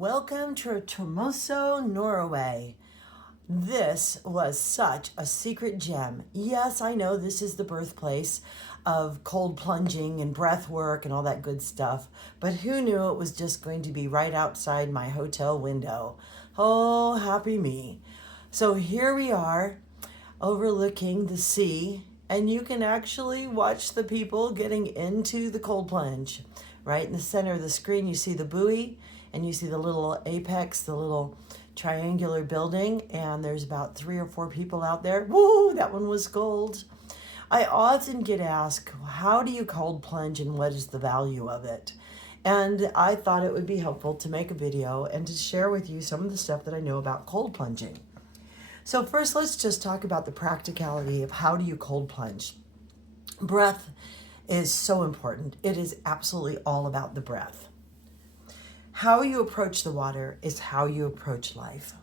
Welcome to Tomoso, Norway. This was such a secret gem. Yes, I know this is the birthplace of cold plunging and breath work and all that good stuff, but who knew it was just going to be right outside my hotel window? Oh, happy me. So here we are overlooking the sea, and you can actually watch the people getting into the cold plunge. Right in the center of the screen, you see the buoy, and you see the little apex, the little triangular building, and there's about 3 or 4 people out there. Woo, that one was gold. I often get asked, how do you cold plunge and what is the value of it? And I thought it would be helpful to make a video and to share with you some of the stuff that I know about cold plunging. So first, let's just talk about the practicality of how do you cold plunge. Breath is so important. It is absolutely all about the breath. How you approach the water is how you approach life.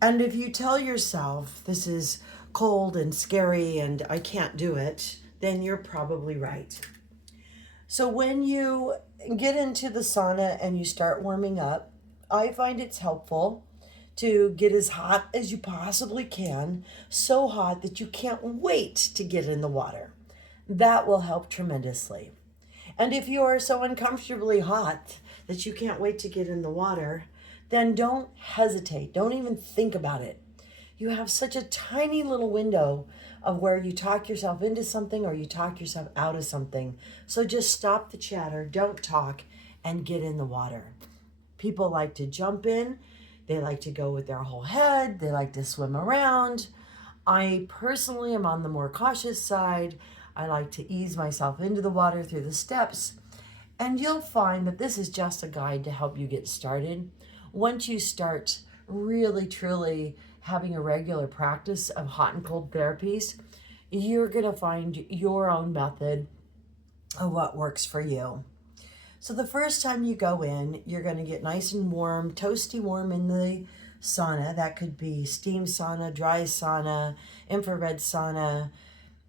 And if you tell yourself this is cold and scary and I can't do it, then you're probably right. So when you get into the sauna and you start warming up, I find it's helpful to get as hot as you possibly can, so hot that you can't wait to get in the water. That will help tremendously. And if you are so uncomfortably hot that you can't wait to get in the water, then don't hesitate. Don't even think about it. You have such a tiny little window of where you talk yourself into something or you talk yourself out of something. So just stop the chatter, don't talk, and get in the water. People like to jump in. They like to go with their whole head. They like to swim around. I personally am on the more cautious side. I like to ease myself into the water through the steps. And you'll find that this is just a guide to help you get started. Once you start really, truly having a regular practice of hot and cold therapies, you're going to find your own method of what works for you. So the first time you go in, you're going to get nice and warm, toasty warm in the sauna. That could be steam sauna, dry sauna, infrared sauna.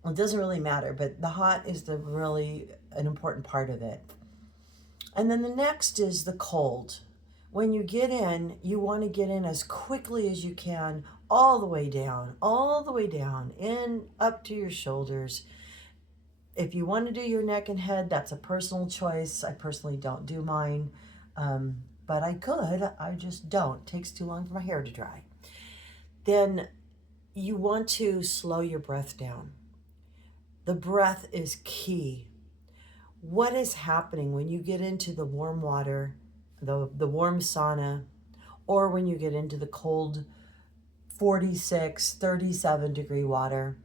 It doesn't really matter, but the hot is really an important part of it. And then the next is the cold. When you get in, you want to get in as quickly as you can, all the way down, in up to your shoulders. If you want to do your neck and head, that's a personal choice. I personally don't do mine, but I could. I just don't. It takes too long for my hair to dry. Then you want to slow your breath down. The breath is key. What is happening when you get into the warm water, the warm sauna, or when you get into the cold 46, 37 degree water,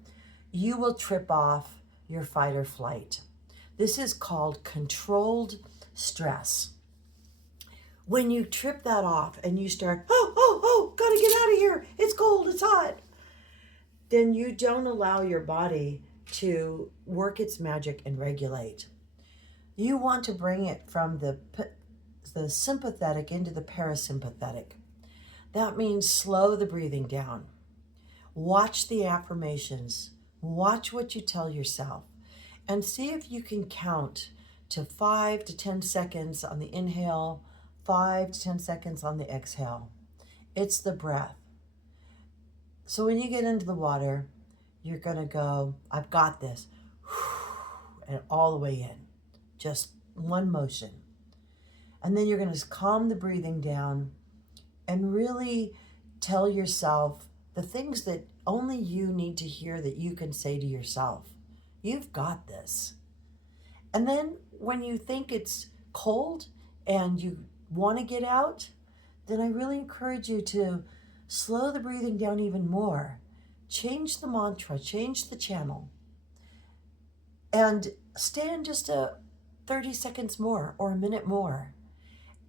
you will trip off your fight or flight. This is called controlled stress. When you trip that off and you start, gotta get out of here, it's cold, it's hot, then you don't allow your body to work its magic and regulate. You want to bring it from the sympathetic into the parasympathetic. That means slow the breathing down. Watch the affirmations. Watch what you tell yourself. And see if you can count to 5 to 10 seconds on the inhale, 5 to 10 seconds on the exhale. It's the breath. So when you get into the water, you're going to go, I've got this, and all the way in. Just one motion. And then you're going to calm the breathing down and really tell yourself the things that only you need to hear, that you can say to yourself. You've got this. And then when you think it's cold and you want to get out, then I really encourage you to slow the breathing down even more. Change the mantra, change the channel, and stand just 30 seconds more or a minute more.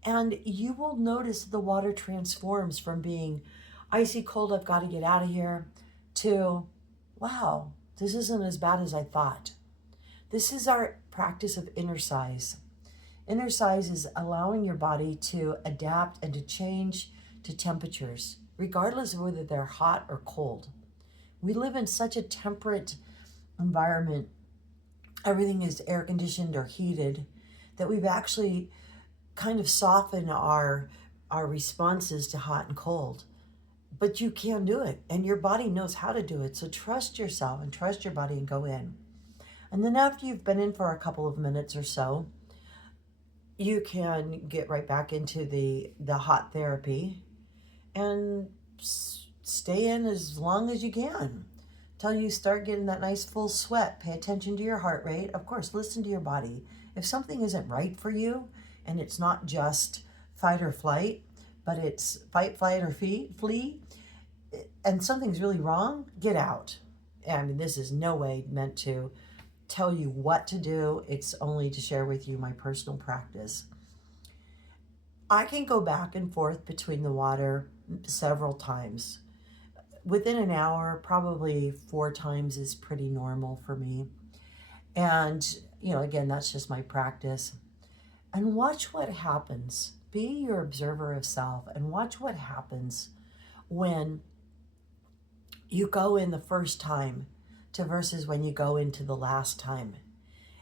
And you will notice the water transforms from being icy cold, I've got to get out of here, to, wow, this isn't as bad as I thought. This is our practice of inner size. Inner size is allowing your body to adapt and to change to temperatures, regardless of whether they're hot or cold. We live in such a temperate environment. Everything is air conditioned or heated, that we've actually kind of softened our our responses to hot and cold. But you can do it, and your body knows how to do it. So trust yourself and trust your body and go in. And then after you've been in for a couple of minutes or so, you can get right back into the hot therapy and stay in as long as you can till you start getting that nice full sweat. Pay attention to your heart rate. Of course, listen to your body. If something isn't right for you, and it's not just fight or flight, but it's fight, flight, or flee, and something's really wrong, get out. I mean, this is no way meant to tell you what to do. It's only to share with you my personal practice. I can go back and forth between the water several times. Within an hour, probably 4 times is pretty normal for me. And, again, that's just my practice. And watch what happens. Be your observer of self and watch what happens when you go in the first time to versus when you go into the last time.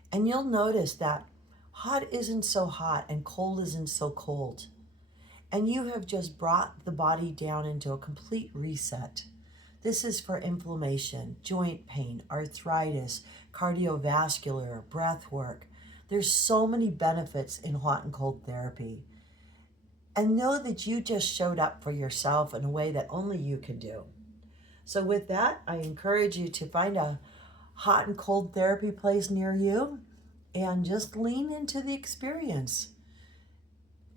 And you'll notice that hot isn't so hot and cold isn't so cold. And you have just brought the body down into a complete reset. This is for inflammation, joint pain, arthritis, cardiovascular, breath work. There's so many benefits in hot and cold therapy. And know that you just showed up for yourself in a way that only you can do. So with that, I encourage you to find a hot and cold therapy place near you and just lean into the experience.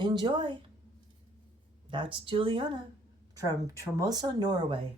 Enjoy. That's Juliana from Tromsø, Norway.